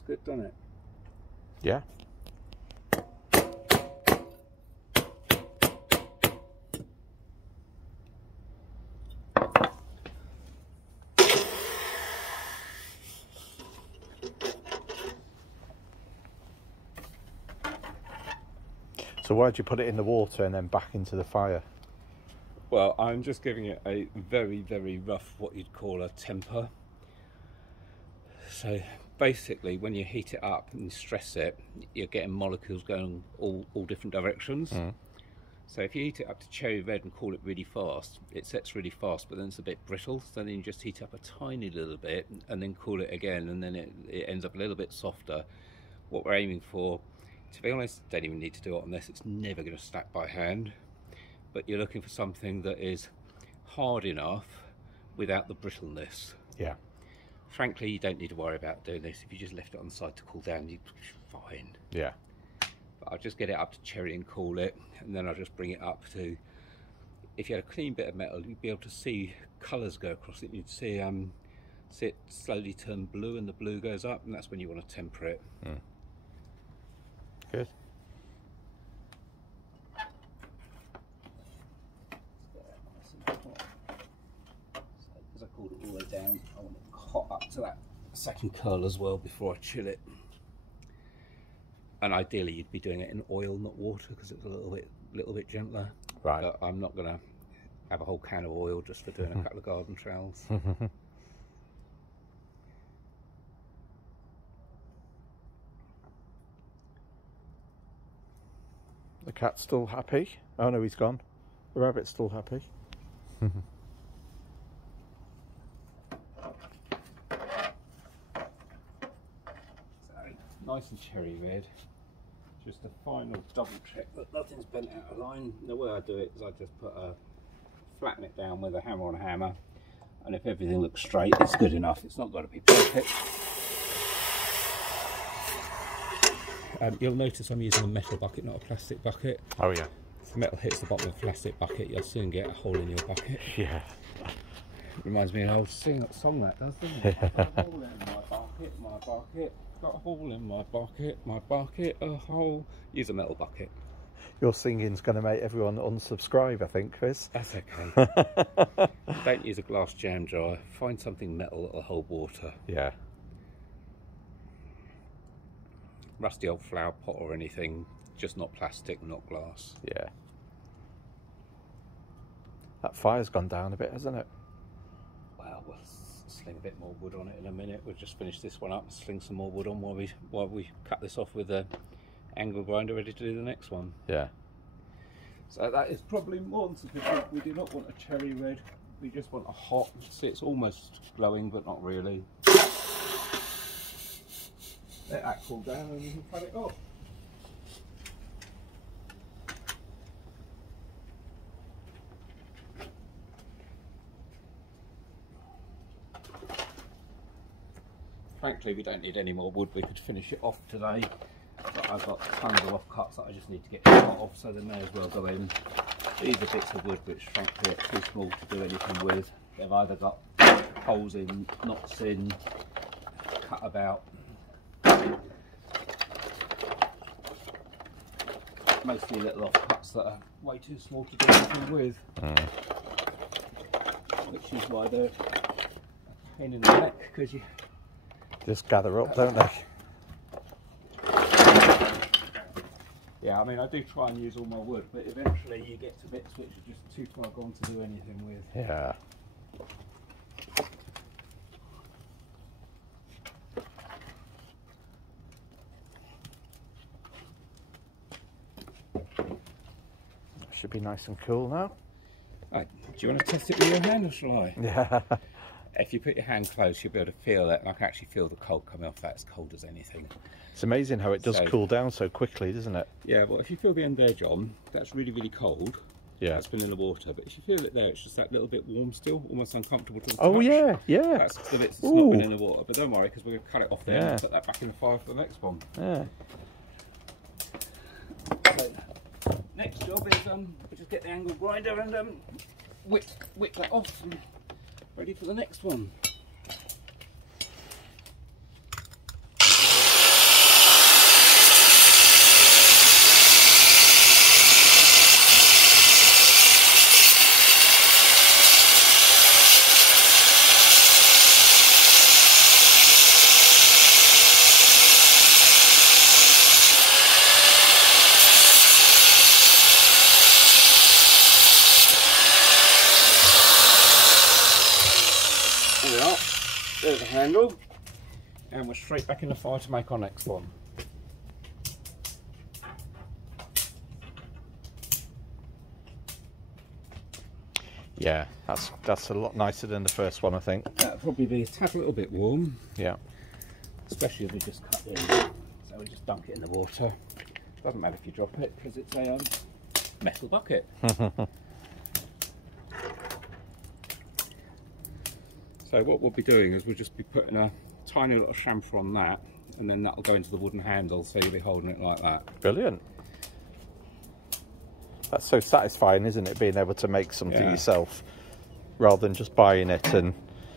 looks good, doesn't it? Yeah. So why'd you put it in the water and then back into the fire? Well, I'm just giving it a very, very rough, what you'd call a temper. So basically, when you heat it up and you stress it, you're getting molecules going all different directions. So if you heat it up to cherry red and cool it really fast, it sets really fast, but then it's a bit brittle. So then you just heat it up a tiny little bit and then cool it again, and then it ends up a little bit softer. What we're aiming for, to be honest, don't even need to do it on this. It's never going to stack by hand. But you're looking for something that is hard enough without the brittleness. Yeah. Frankly, you don't need to worry about doing this. If you just left it on the side to cool down, you're fine. Yeah. But I'll just get it up to cherry and cool it, and then I'll just bring it up to, if you had a clean bit of metal, you'd be able to see colours go across it. You'd see it slowly turn blue, and the blue goes up, and that's when you want to temper it. Good. Because I cooled it all the way down, I want it hot up to that second curl as well before I chill it. And ideally you'd be doing it in oil, not water, because it's a little bit gentler. Right. But I'm not going to have a whole can of oil just for doing a couple of garden trowels. The cat's still happy. Oh no, he's gone. The rabbit's still happy. Nice and cherry red. Just a final double check that nothing's bent out of line. The way I do it is I just flatten it down with a hammer on a hammer, and if everything looks straight, it's good enough. It's not got to be perfect. You'll notice I'm using a metal bucket, not a plastic bucket. Oh yeah. If the metal hits the bottom of a plastic bucket, you'll soon get a hole in your bucket. Yeah. Reminds me of an old song that does, doesn't it? Got a hole in my bucket, my bucket. Got a hole in my bucket, a hole. Use a metal bucket. Your singing's going to make everyone unsubscribe, I think, Chris. That's okay. Don't use a glass jam jar. Find something metal that'll hold water. Yeah. Rusty old flower pot or anything, just not plastic, not glass. Yeah. That fire's gone down a bit, hasn't it? Well, we'll sling a bit more wood on it in a minute. We'll just finish this one up and sling some more wood on while we cut this off with the angle grinder ready to do the next one. Yeah. So that is probably more than sufficient. We do not want a cherry red. We just want a hot. See, it's almost glowing, but not really. Let that cool down and we can cut it off. Frankly, we don't need any more wood. We could finish it off today. But I've got tons of offcuts that I just need to get cut off, so they may as well go in. These are bits of wood which frankly are too small to do anything with. They've either got holes in, knots in, cut about. Mostly little offcuts that are way too small to do anything with. Which is why they're a pain in the neck, because you just gather up, don't they? Yeah, I mean, I do try and use all my wood, but eventually you get to bits which are just too far gone to do anything with. Yeah. Should be nice and cool now. Right, do you want to test it with your hand or shall I? Yeah. If you put your hand close, you'll be able to feel it. I can actually feel the cold coming off that. It's cold as anything. It's amazing how it does cool down so quickly, doesn't it? Yeah, well, if you feel the end there, John, that's really, really cold. Yeah. That's been in the water. But if you feel it there, it's just that little bit warm still, almost uncomfortable to touch. Oh, yeah, yeah. That's the bits that's not been in the water. But don't worry, because we're going to cut it off there and put that back in the fire for the next one. Yeah. So, next job is we'll just get the angle grinder and whip that off and ready for the next one. There we are. There's the handle. And we're straight back in the fire to make our next one. Yeah, that's a lot nicer than the first one, I think. That'll probably be a little bit warm. Yeah. Especially if we just cut in. So we just dunk it in the water. Doesn't matter if you drop it because it's a metal bucket. So what we'll be doing is we'll just be putting a tiny little chamfer on that, and then that'll go into the wooden handle, so you'll be holding it like that. Brilliant. That's so satisfying, isn't it, being able to make something yourself rather than just buying it. And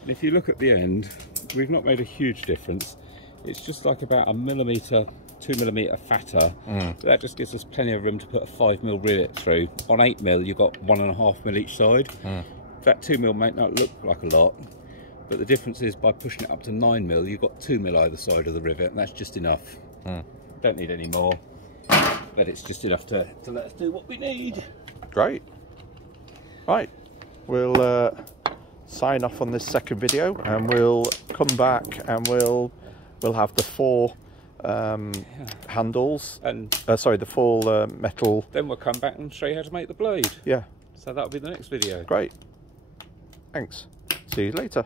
if you look at the end, we've not made a huge difference. It's just like about 1 millimetre, 2 millimetre fatter. That just gives us plenty of room to put a 5mm rivet through. On 8mm, you've got 1.5mm each side. That 2mm might not look like a lot, but the difference is by pushing it up to 9mm, you've got 2mm either side of the rivet, and that's just enough. Don't need any more, but it's just enough to let us do what we need. Great. Right, we'll sign off on this second video, and we'll come back and we'll have the 4 handles, and sorry, the 4 metal. Then we'll come back and show you how to make the blade. Yeah. So that'll be the next video. Great. Thanks. See you later.